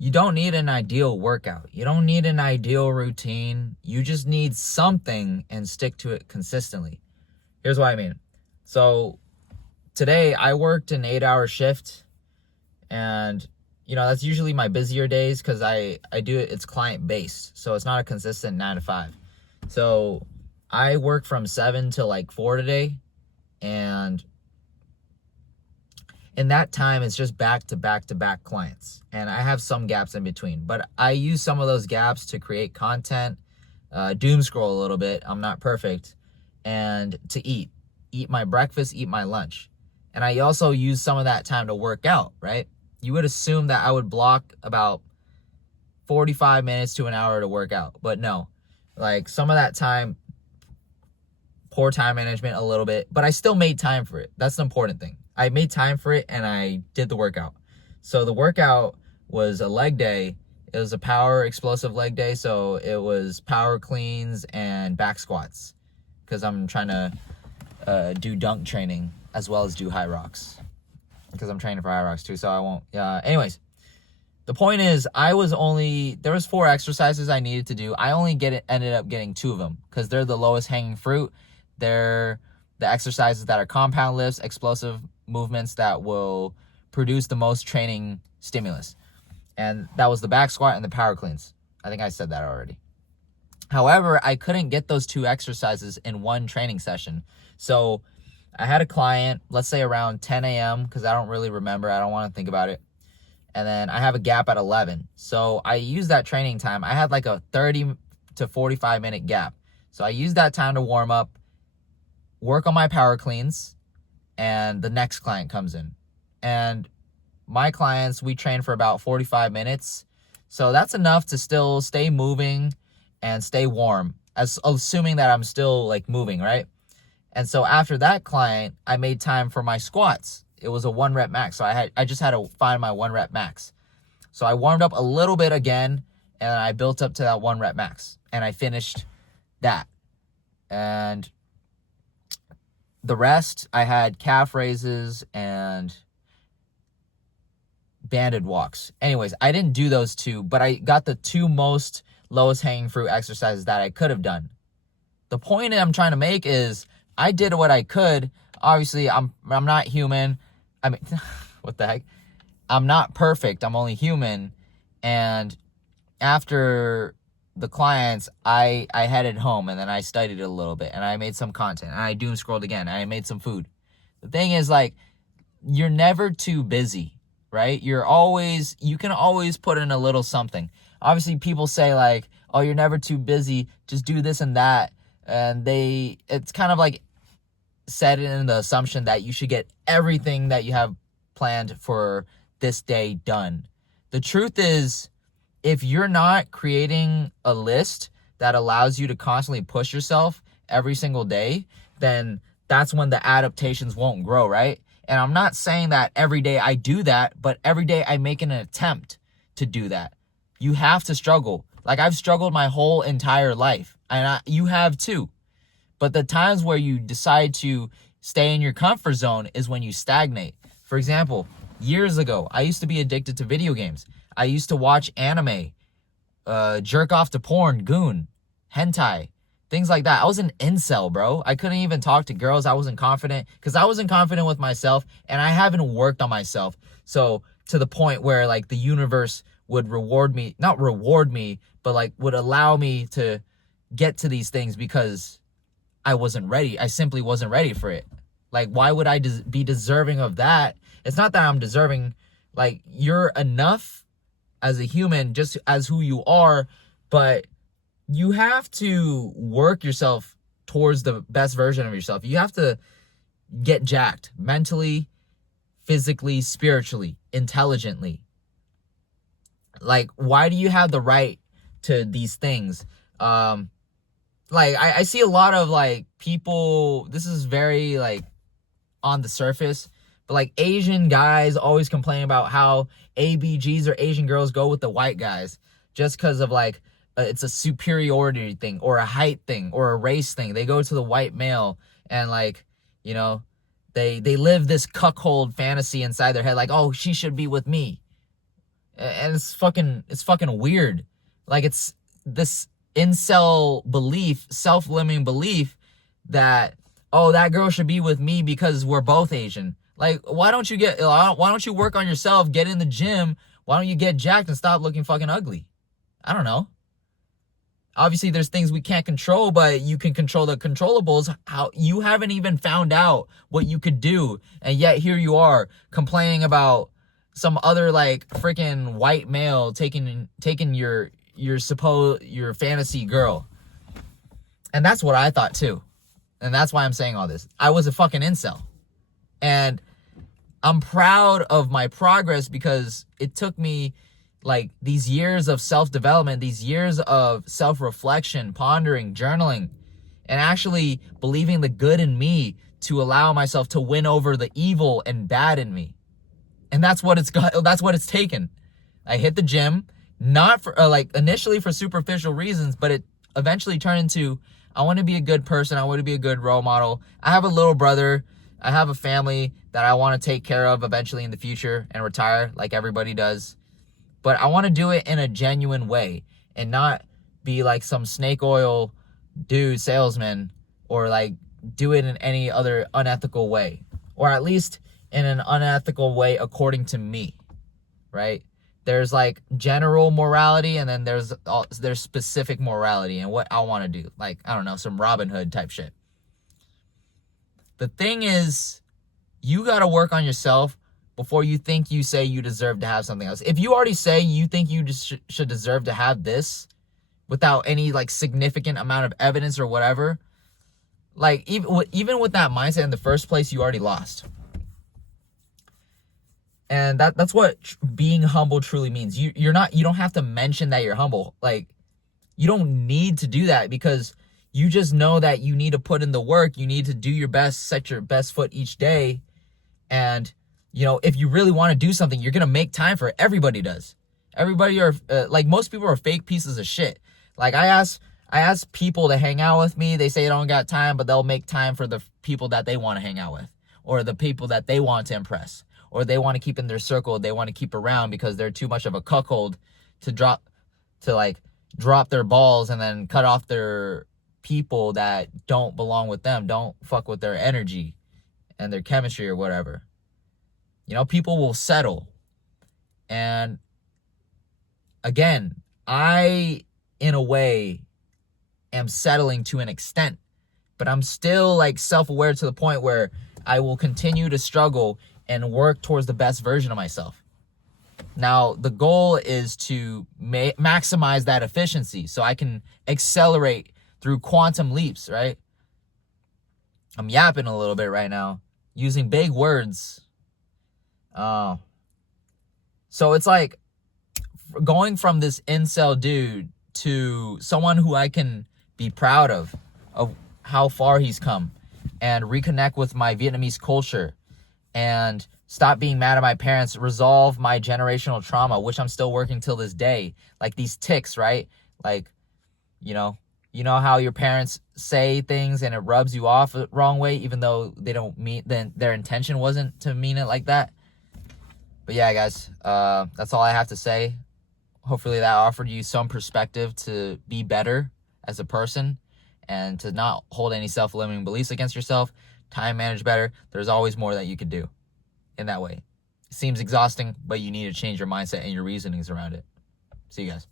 You don't need an ideal workout. You don't need an ideal routine. You just need something and stick to it consistently. Here's what I mean. So today I worked an 8-hour shift, and that's usually my busier days because I do it's client based. So it's not a consistent 9 to 5. So I work from 7 to like 4 today, and in that time, it's just back to back to back clients. And I have some gaps in between. But I use some of those gaps to create content, doom scroll a little bit. I'm not perfect. And to eat. Eat my breakfast, eat my lunch. And I also use some of that time to work out, right? You would assume that I would block about 45 minutes to an hour to work out. But no. Like some of that time, poor time management a little bit. But I still made time for it. That's the important thing. I made time for it and I did the workout. So the workout was a leg day. It was a power explosive leg day. So it was power cleans and back squats because I'm trying to do dunk training as well as do high rocks because I'm training for high rocks too. So I won't. Anyways, the point is there was 4 exercises I needed to do. I only ended up getting 2 of them because they're the lowest hanging fruit. They're the exercises that are compound lifts, explosive movements that will produce the most training stimulus. And that was the back squat and the power cleans. I think I said that already. However, I couldn't get those 2 exercises in one training session. So I had a client, let's say around 10 a.m. because I don't really remember. I don't want to think about it. And then I have a gap at 11. So I used that training time. I had like a 30 to 45 minute gap. So I used that time to warm up, work on my power cleans, and the next client comes in. And my clients, we train for about 45 minutes. So that's enough to still stay moving and stay warm, assuming that I'm still like moving, right? And so after that client, I made time for my squats. It was a 1 rep max. So I just had to find my 1 rep max. So I warmed up a little bit again, and I built up to that 1 rep max. And I finished that. And the rest, I had calf raises and banded walks. Anyways, I didn't do those 2, but I got the 2 most lowest hanging fruit exercises that I could have done. The point I'm trying to make is I did what I could. Obviously, I'm not human. I mean, what the heck? I'm not perfect. I'm only human. And after the clients, I headed home and then I studied a little bit and I made some content and I doom scrolled again and I made some food. The thing is, like, you're never too busy, right? You can always put in a little something. Obviously, people say like, oh, you're never too busy, just do this and that. And it's kind of like set in the assumption that you should get everything that you have planned for this day done. The truth is, if you're not creating a list that allows you to constantly push yourself every single day, then that's when the adaptations won't grow, right? And I'm not saying that every day I do that, but every day I make an attempt to do that. You have to struggle. Like, I've struggled my whole entire life, and you have too. But the times where you decide to stay in your comfort zone is when you stagnate. For example, years ago, I used to be addicted to video games. I used to watch anime, jerk off to porn, goon, hentai, things like that. I was an incel, bro. I couldn't even talk to girls. I wasn't confident because I wasn't confident with myself, and I haven't worked on myself. So to the point where like the universe would not reward me, but like would allow me to get to these things because I wasn't ready. I simply wasn't ready for it. Like, why would I be deserving of that? It's not that I'm deserving. Like, you're enough as a human, just as who you are, but you have to work yourself towards the best version of yourself. You have to get jacked mentally, physically, spiritually, intelligently. Like, why do you have the right to these things? Like, I see a lot of, like, people, this is very, like, on the surface, but, like, Asian guys always complain about how ABGs or Asian girls go with the white guys just because of, like, it's a superiority thing or a height thing or a race thing. They go to the white male and, like, you know, they live this cuckold fantasy inside their head, like, oh, she should be with me. And it's fucking weird. Like, it's this incel belief, self-limiting belief that, oh, that girl should be with me because we're both Asian. Like, why don't you work on yourself, get in the gym, why don't you get jacked and stop looking fucking ugly? I don't know. Obviously, there's things we can't control, but you can control the controllables. How you haven't even found out what you could do, and yet here you are complaining about some other like freaking white male taking your fantasy girl. And that's what I thought too. And that's why I'm saying all this. I was a fucking incel. And I'm proud of my progress because it took me like these years of self-development, these years of self-reflection, pondering, journaling, and actually believing the good in me to allow myself to win over the evil and bad in me. And that's what it's taken. I hit the gym, not for like initially for superficial reasons, but it eventually turned into, I want to be a good person. I want to be a good role model. I have a little brother. I have a family that I want to take care of eventually in the future and retire like everybody does. But I want to do it in a genuine way and not be like some snake oil dude salesman, or like do it in any other unethical way, or at least in an unethical way according to me, right? There's like general morality, and then there's specific morality and what I want to do. Like, I don't know, some Robin Hood type shit. The thing is, you got to work on yourself before you think you say you deserve to have something else. If you already say you think you just should deserve to have this without any like significant amount of evidence or whatever, like even with that mindset in the first place, you already lost. And that's what being humble truly means. You don't have to mention that you're humble. Like, you don't need to do that, because you just know that you need to put in the work. You need to do your best, set your best foot each day. And, you know, if you really want to do something, you're going to make time for it. Everybody does. Everybody are, like, most people are fake pieces of shit. Like, I ask people to hang out with me. They say they don't got time, but they'll make time for the people that they want to hang out with, or the people that they want to impress, or they want to keep in their circle. They want to keep around because they're too much of a cuckold to drop their balls and then cut off their people that don't belong with them, don't fuck with their energy and their chemistry or whatever. You know, people will settle. And again, I, in a way, am settling to an extent, but I'm still like self-aware to the point where I will continue to struggle and work towards the best version of myself. Now, the goal is to maximize that efficiency so I can accelerate through quantum leaps, right? I'm yapping a little bit right now, using big words. So it's like going from this incel dude to someone who I can be proud of how far he's come, and reconnect with my Vietnamese culture, and stop being mad at my parents, resolve my generational trauma, which I'm still working till this day. Like these tics, right? Like, you know how your parents say things and it rubs you off the wrong way, even though they don't mean, then their intention wasn't to mean it like that. But yeah, guys, that's all I have to say. Hopefully that offered you some perspective to be better as a person and to not hold any self-limiting beliefs against yourself. Time manage better. There's always more that you could do in that way. It seems exhausting, but you need to change your mindset and your reasonings around it. See you guys.